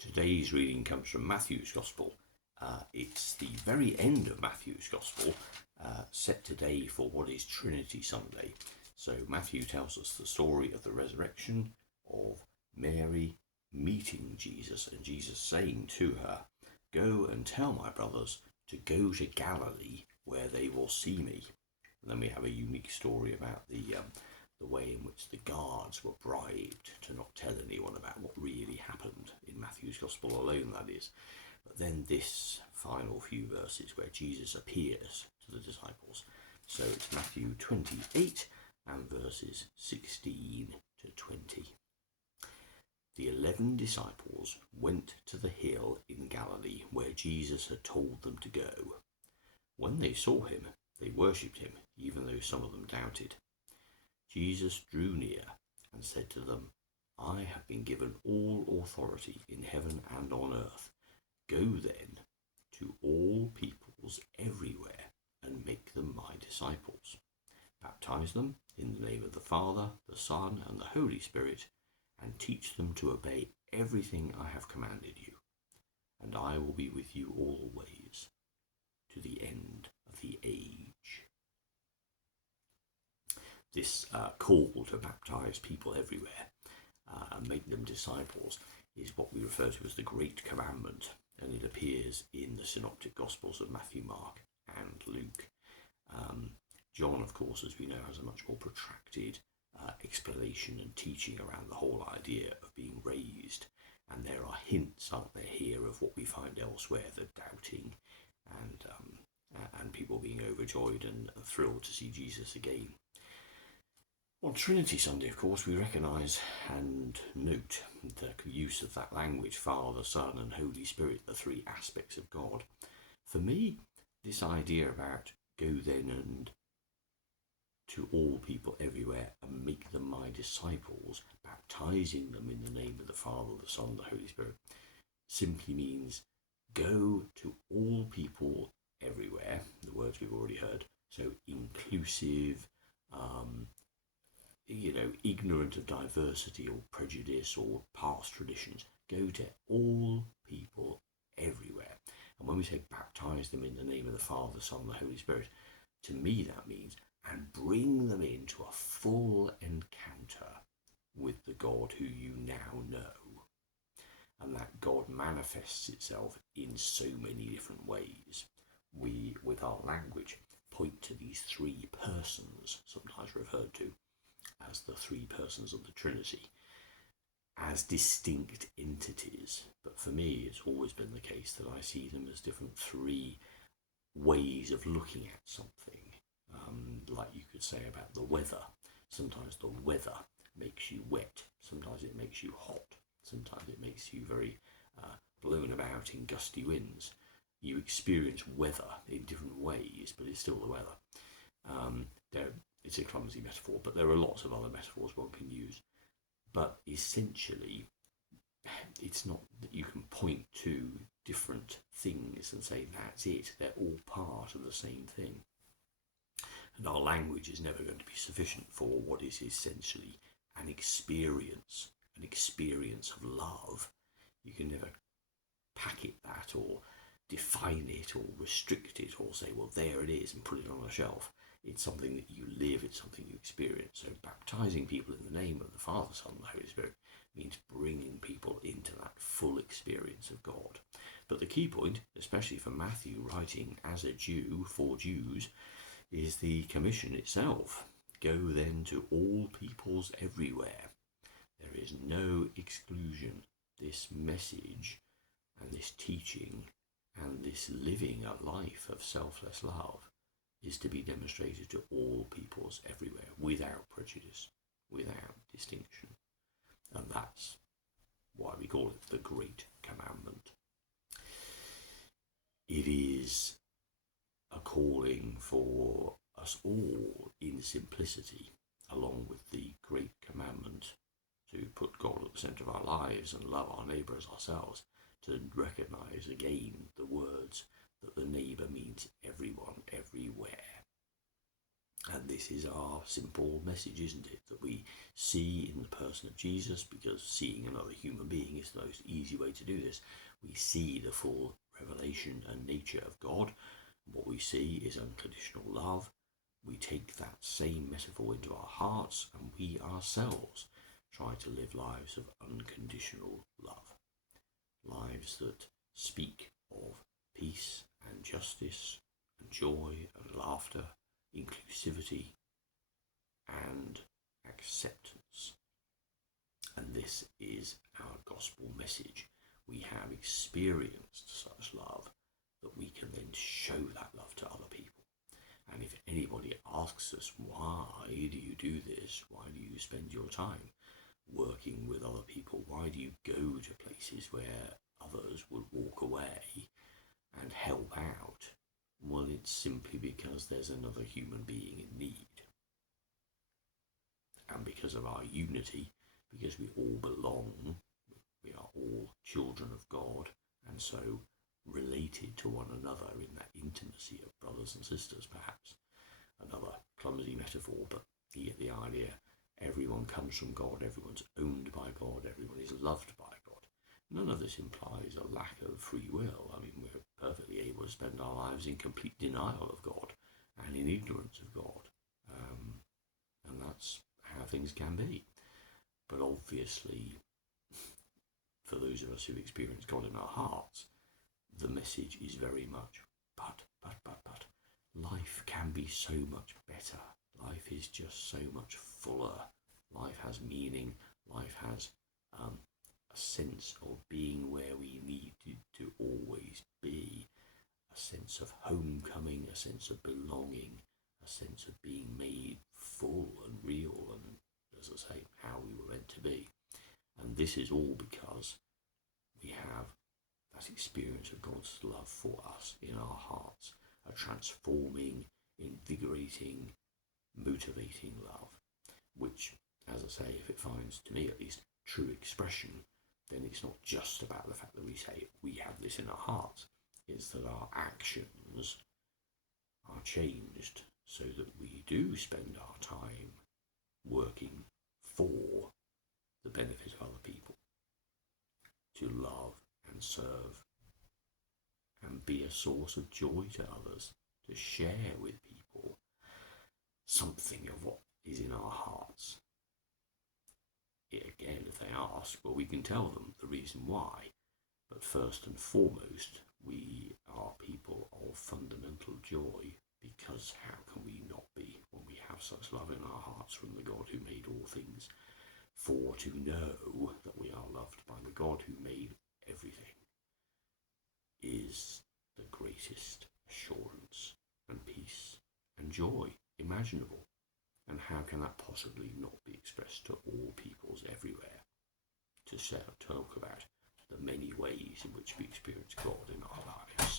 Today's reading comes from Matthew's Gospel. It's the very end of Matthew's Gospel, set today for what is Trinity Sunday. So Matthew tells us the story of the resurrection, of Mary meeting Jesus and Jesus saying to her, "Go and tell my brothers to go to Galilee where they will see me." And then we have a unique story about the way in which the guards were bribed to not tell anyone about what really happened in Matthew's Gospel alone, that is. But then this final few verses where Jesus appears to the disciples. So it's Matthew 28 and verses 16 to 20. The 11 disciples went to the hill in Galilee where Jesus had told them to go. When they saw him, they worshipped him, even though some of them doubted. Jesus drew near and said to them, "I have been given all authority in heaven and on earth. Go then to all peoples everywhere and make them my disciples. Baptize them in the name of the Father, the Son, and the Holy Spirit, and teach them to obey everything I have commanded you. And I will be with you always, to the end of the age." This call to baptize people everywhere and make them disciples is what we refer to as the Great Commandment, and it appears in the Synoptic Gospels of Matthew, Mark, and Luke. John, of course, as we know, has a much more protracted explanation and teaching around the whole idea of being raised, and there are hints, aren't there, here of what we find elsewhere, the doubting and people being overjoyed and thrilled to see Jesus again. On Trinity Sunday, of course, we recognise and note the use of that language, Father, Son and Holy Spirit, the three aspects of God. For me, this idea about go then and to all people everywhere and make them my disciples, baptizing them in the name of the Father, the Son, the Holy Spirit, simply means go to all people everywhere, the words we've already heard, so inclusive, ignorant of diversity or prejudice or past traditions. Go to all people everywhere. And when we say baptize them in the name of the Father, Son, and the Holy Spirit, to me that means and bring them into a full encounter with the God who you now know. And that God manifests itself in so many different ways. We, with our language, point to these three persons, sometimes referred to as the three persons of the Trinity, as distinct entities. But for me, it's always been the case that I see them as different three ways of looking at something. Like you could say about the weather. Sometimes the weather makes you wet. Sometimes it makes you hot. Sometimes it makes you very blown about in gusty winds. You experience weather in different ways, but it's still the weather. It's a clumsy metaphor, but there are lots of other metaphors one can use. But essentially, it's not that you can point to different things and say that's it. They're all part of the same thing. And our language is never going to be sufficient for what is essentially an experience of love. You can never packet that or define it or restrict it or say, well, there it is and put it on a shelf. It's something that you live, it's something you experience. So baptizing people in the name of the Father, Son, and the Holy Spirit means bringing people into that full experience of God. But the key point, especially for Matthew writing as a Jew for Jews, is the commission itself. Go then to all peoples everywhere. There is no exclusion. This message and this teaching and this living a life of selfless love is to be demonstrated to all peoples everywhere, without prejudice, without distinction. And that's why we call it the Great Commandment. It is a calling for us all in simplicity, along with the Great Commandment to put God at the centre of our lives and love our neighbour as ourselves, to recognise again the words that the neighbour means everyone, everywhere. And this is our simple message, isn't it? That we see in the person of Jesus, because seeing another human being is the most easy way to do this. We see the full revelation and nature of God. What we see is unconditional love. We take that same metaphor into our hearts, and we ourselves try to live lives of unconditional love. Lives that speak of peace and justice and joy and laughter, inclusivity and acceptance. And this is our gospel message. We have experienced such love that we can then show that love to other people. And if anybody asks us, why do you do this? Why do you spend your time working with other people? Why do you go to places where others would walk away and help out? Well, it's simply because there's another human being in need. And because of our unity, because we all belong, we are all children of God, and so related to one another in that intimacy of brothers and sisters, perhaps. Another clumsy metaphor, but you get the idea. Everyone comes from God, everyone's owned by God, everyone is loved by God. None of this implies a lack of free will. I mean, we're perfectly able to spend our lives in complete denial of God and in ignorance of God. And that's how things can be. But obviously, for those of us who've experienced God in our hearts, the message is very much, but. Life can be so much better. Life is just so much fuller. Life has meaning. Life has a sense of being where we need to always be. A sense of homecoming, a sense of belonging, a sense of being made full and real and, as I say, how we were meant to be. And this is all because we have that experience of God's love for us in our hearts, a transforming, invigorating, motivating love, which, as I say, if it finds, to me at least, true expression, then it's not just about the fact that we say we have this in our hearts. It's that our actions are changed so that we do spend our time working for the benefit of other people, to love and serve and be a source of joy to others, to share with people something of what is in our hearts. Again, if they ask, well, we can tell them the reason why. But first and foremost, we are people of fundamental joy, because how can we not be when we have such love in our hearts from the God who made all things? For to know that we are loved by the God who made everything is the greatest assurance and peace and joy imaginable. And how can that possibly not be expressed to all peoples everywhere? To talk about the many ways in which we experience God in our lives.